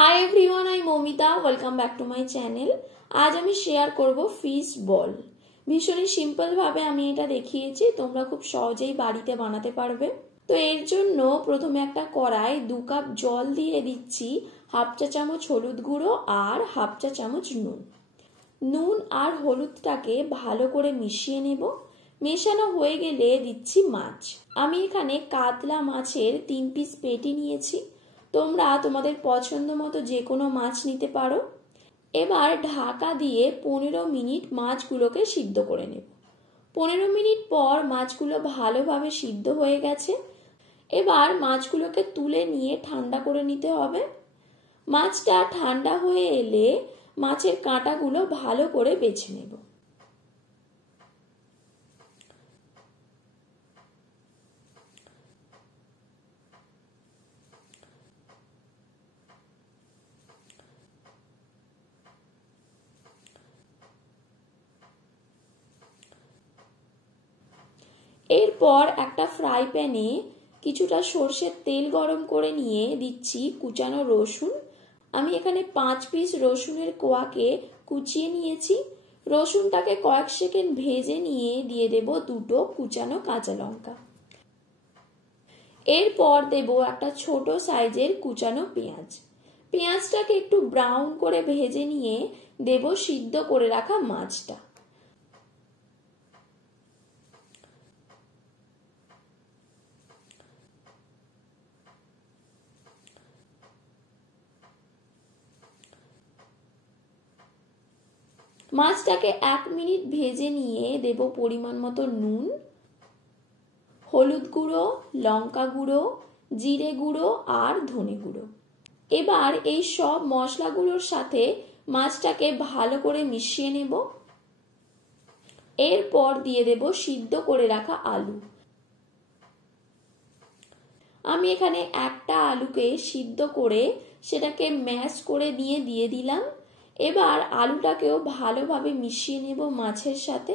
Hi everyone, I Mamita. Welcome back to my channel. आज আমি share করব ফিশ বল। ভীষণই সিম্পল ভাবে আমি এটা দেখিয়েছি, তোমরা খুব সহজেই বাড়িতে বানাতে পারবে। তো এর জন্য প্রথমে একটা কড়াই 2 কাপ জল দিয়ে দিচ্ছি, হাফ চা চামচ হলুদ গুঁড়ো আর হাফ চা চামচ নুন। নুন আর হলুদটাকে ভালো করে মিশিয়ে নেব। মেশানো হয়ে গেলে দিচ্ছি মাছ। আমি এখানে কাতলা মাছের 3 পিস পেটি নিয়েছি। তোমরা তোমাদের পছন্দ মতো যে কোনো মাছ নিতে পারো। এবার ঢাকা দিয়ে 15 মিনিট মাছগুলোকে সিদ্ধ করে নেব। 15 মিনিট পর মাছগুলো ভালোভাবে সিদ্ধ হয়ে গেছে। এবার মাছগুলোকে তুলে নিয়ে ঠান্ডা করে নিতে হবে। মাছটা ঠান্ডা হয়ে এলে মাছের কাঁটাগুলো ভালো করে বেছে নেব। এরপর একটা ফ্রাই প্যানে কিছুটা সরষের তেল গরম করে নিয়ে দিচ্ছি কুচানো রসুন। আমি এখানে 5 পিস রসুনের কোয়াকে কুচিয়ে নিয়েছি। রসুনটাকে কয়েক সেকেন্ড ভেজে নিয়ে দিয়ে দেব 2টো কুচানো কাঁচা লঙ্কা। এরপর দেব একটা ছোট সাইজের কুচানো পেঁয়াজ। পেঁয়াজটাকে একটু ব্রাউন করে ভেজে নিয়ে দেব সিদ্ধ করে রাখা মাছটা। মাছটাকে 1 মিনিট ভেজে নিয়ে দেব পরিমাণ মতো নুন, হলুদ গুঁড়ো, লঙ্কা গুঁড়ো, জিরে গুঁড়ো আর ধনে গুঁড়ো। এবার এই সব মশলাগুলোর সাথে মাছটাকে ভালো করে মিশিয়ে নেব। এরপর দিয়ে দেব সিদ্ধ করে রাখা আলু। আমি এখানে একটা আলুকে সিদ্ধ করে সেটাকে ম্যাশ করে নিয়ে দিয়ে দিলাম। এবার আলুটাকেও ভালোভাবে মিশিয়ে নেব মাছের সাথে।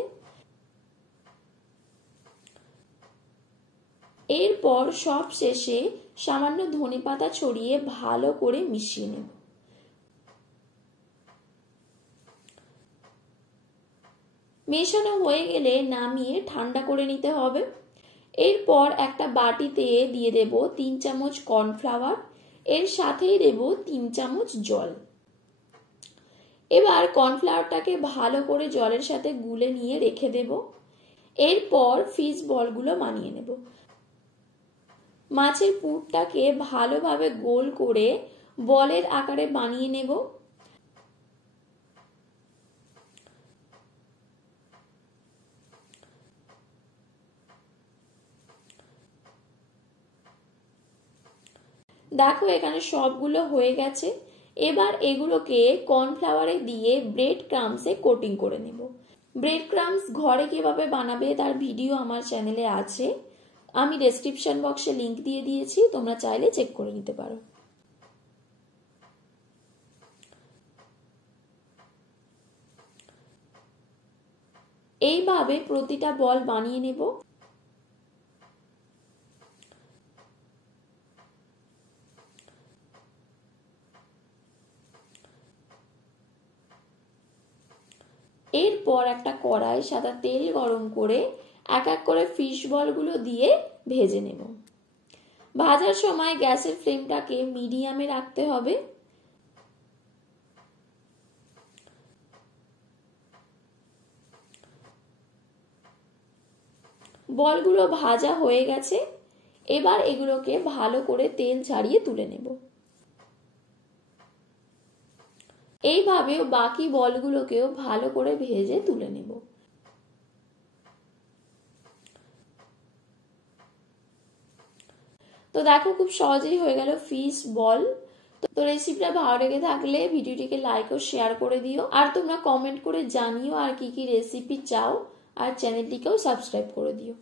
এরপর সব শেষে সামান্য ধনেপাতা ছড়িয়ে ভালো করে মিশিয়ে নেব। মেশানো হয়ে গেলে নামিয়ে ঠান্ডা করে নিতে হবে। এরপর একটা বাটিতে দিয়ে দেব 3 চামচ কর্নফ্লাওয়ার, এর সাথেই দেব 3 চামচ জল। এবার কর্নফ্লাওয়ারটাকে ভালো করে জলের সাথে গুলে নিয়ে রেখে দেব। এরপর ফিশ বলগুলো বানিয়ে নেব। মাছের পুরটাকে ভালোভাবে গোল করে বলের আকারে বানিয়ে নেব। দেখো এখানে সবগুলো হয়ে গেছে। এবার এগুলোকে কর্নফ্লাওয়ারে দিয়ে ব্রেড ক্রাম্বসে কোটিং করে নেব। ব্রেড ক্রাম্বস ঘরে কিভাবে বানাবে তার ভিডিও আমার চ্যানেলে আছে, আমি ডেসক্রিপশন বক্সে লিংক দিয়ে দিয়েছি, তোমরা চাইলে চেক করে নিতে পারো। এইভাবে প্রতিটা বল বানিয়ে নেব। এরপর একটা কড়াই সাদা তেল গরম করে এক এক করে ফিশ বলগুলো দিয়ে ভেজে নেব। ভাজার সময় গ্যাসের ফ্লেমটাকে মিডিয়ামে রাখতে হবে। বলগুলো ভাজা হয়ে গেছে। এবার এগুলোকে ভালো করে তেল ছাড়িয়ে তুলে নেব। এইভাবে বাকি বলগুলোকেও ভালো করে ভেজে তুলে নেব। তো দেখো খুব সহজেই হয়ে গেল ফিশ বল। তো রেসিপিটা ভালো লেগে থাকলে ভিডিওটিকে লাইক ও শেয়ার করে দিও, আর তোমরা কমেন্ট করে জানিও আর কি কি রেসিপি চাও, আর চ্যানেলটিকেও সাবস্ক্রাইব করে দিও।